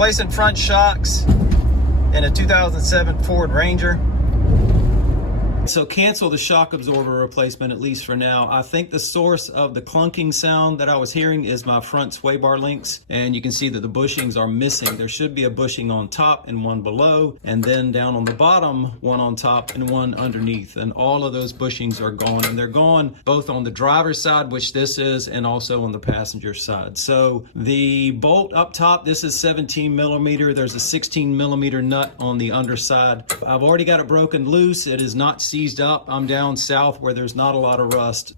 Replacing front shocks in a 2007 Ford Ranger. So cancel the shock absorber replacement, at least for now. I think the source of the clunking sound that I was hearing is my front sway bar links, and you can see that the bushings are missing. There should be a bushing on top and one below, and then down on the bottom, one on top and one underneath. And all of those bushings are gone, and they're gone both on the driver's side, which this is, and also on the passenger side. So the bolt up top, this is 17 millimeter. There's a 16 millimeter nut on the underside. I've already got it broken loose. It is not seized up. I'm down south where there's not a lot of rust.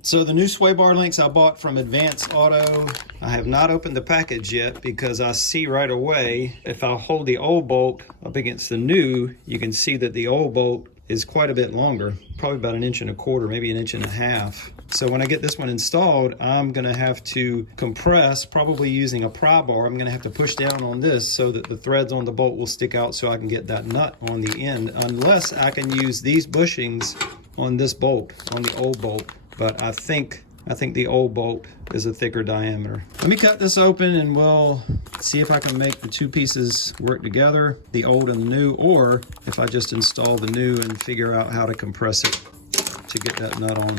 So the new sway bar links I bought from Advanced Auto, I have not opened the package yet because I see right away, if I hold the old bolt up against the new, you can see that the old bolt is quite a bit longer, probably about 1.25 inches, maybe 1.5 inches. So when I get this one installed, I'm gonna have to compress, probably using a pry bar. I'm gonna have to push down on this so that the threads on the bolt will stick out so I can get that nut on the end, unless I can use these bushings on this bolt, on the old bolt. But I think the old bolt is a thicker diameter. Let me cut this open and we'll see if I can make the two pieces work together, the old and the new, or if I just install the new and figure out how to compress it to get that nut on.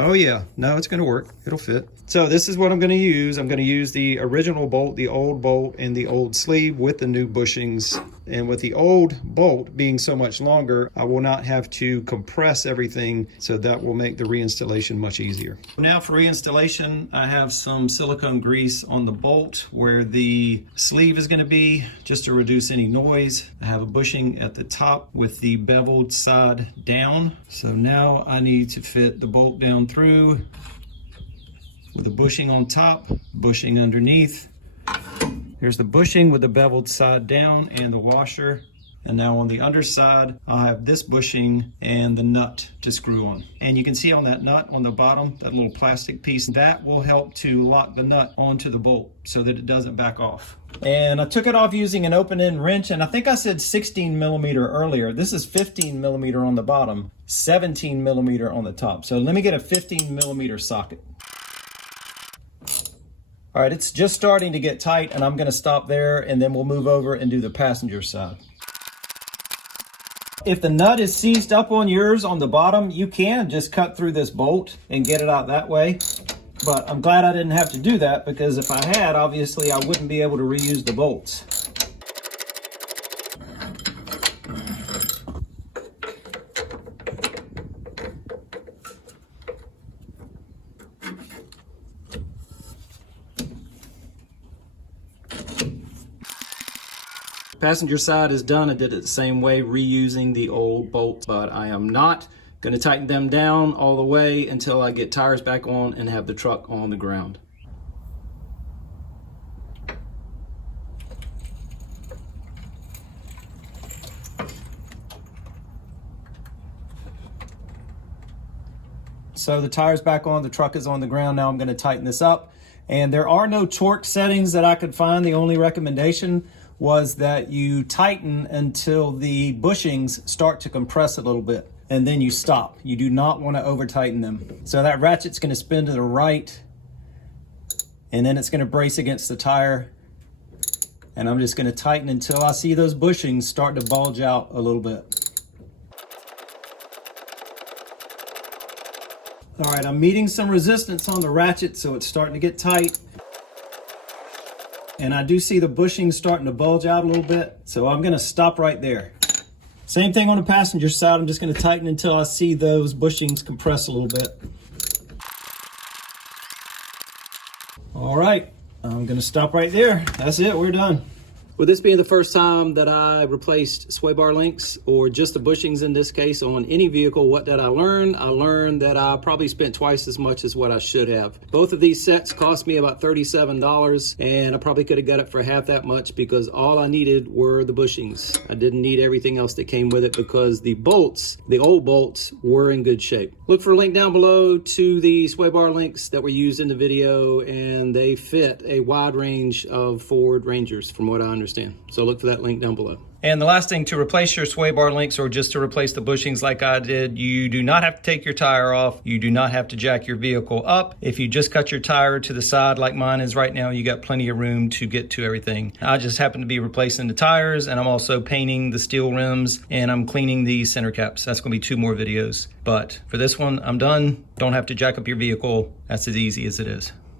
Oh yeah, no, it's gonna work, it'll fit. So this is what I'm gonna use. I'm gonna use the original bolt, the old bolt, and the old sleeve with the new bushings. And with the old bolt being so much longer, I will not have to compress everything, so that will make the reinstallation much easier. Now for reinstallation, I have some silicone grease on the bolt where the sleeve is gonna be, just to reduce any noise. I have a bushing at the top with the beveled side down. So now I need to fit the bolt down through with a bushing on top, bushing underneath. Here's the bushing with the beveled side down and the washer. And now on the underside, I'll have this bushing and the nut to screw on. And you can see on that nut on the bottom, that little plastic piece, that will help to lock the nut onto the bolt so that it doesn't back off. And I took it off using an open-end wrench, and I think I said 16 millimeter earlier. This is 15 millimeter on the bottom, 17 millimeter on the top. So let me get a 15 millimeter socket. All right, it's just starting to get tight, and I'm gonna stop there, and then we'll move over and do the passenger side. If the nut is seized up on yours on the bottom, you can just cut through this bolt and get it out that way. But I'm glad I didn't have to do that, because if I had, obviously I wouldn't be able to reuse the bolts. Passenger side is done. I did it the same way, reusing the old bolts, but I am not going to tighten them down all the way until I get tires back on and have the truck on the ground. So the tire's back on, the truck is on the ground. Now I'm going to tighten this up. And there are no torque settings that I could find. The only recommendation was that you tighten until the bushings start to compress a little bit, and then you stop. You do not want to over tighten them. So that ratchet's going to spin to the right, and then it's going to brace against the tire. And I'm just going to tighten until I see those bushings start to bulge out a little bit. All right, I'm meeting some resistance on the ratchet, so it's starting to get tight. And I do see the bushings starting to bulge out a little bit, so I'm gonna stop right there. Same thing on the passenger side. I'm just gonna tighten until I see those bushings compress a little bit. All right, I'm gonna stop right there. That's it, we're done. With this being the first time that I replaced sway bar links, or just the bushings in this case, on any vehicle, what did I learn? I learned that I probably spent twice as much as what I should have. Both of these sets cost me about $37, and I probably could have got it for half that much because all I needed were the bushings. I didn't need everything else that came with it because the bolts, the old bolts, were in good shape. Look for a link down below to the sway bar links that were used in the video, and they fit a wide range of Ford Rangers from what I understand. So look for that link down below. And the last thing, to replace your sway bar links or just to replace the bushings like I did, you do not have to take your tire off. You do not have to jack your vehicle up. If you just cut your tire to the side like mine is right now, you got plenty of room to get to everything. I just happen to be replacing the tires, and I'm also painting the steel rims, and I'm cleaning the center caps. That's going to be 2 more videos. But for this one, I'm done. Don't have to jack up your vehicle. That's as easy as it is.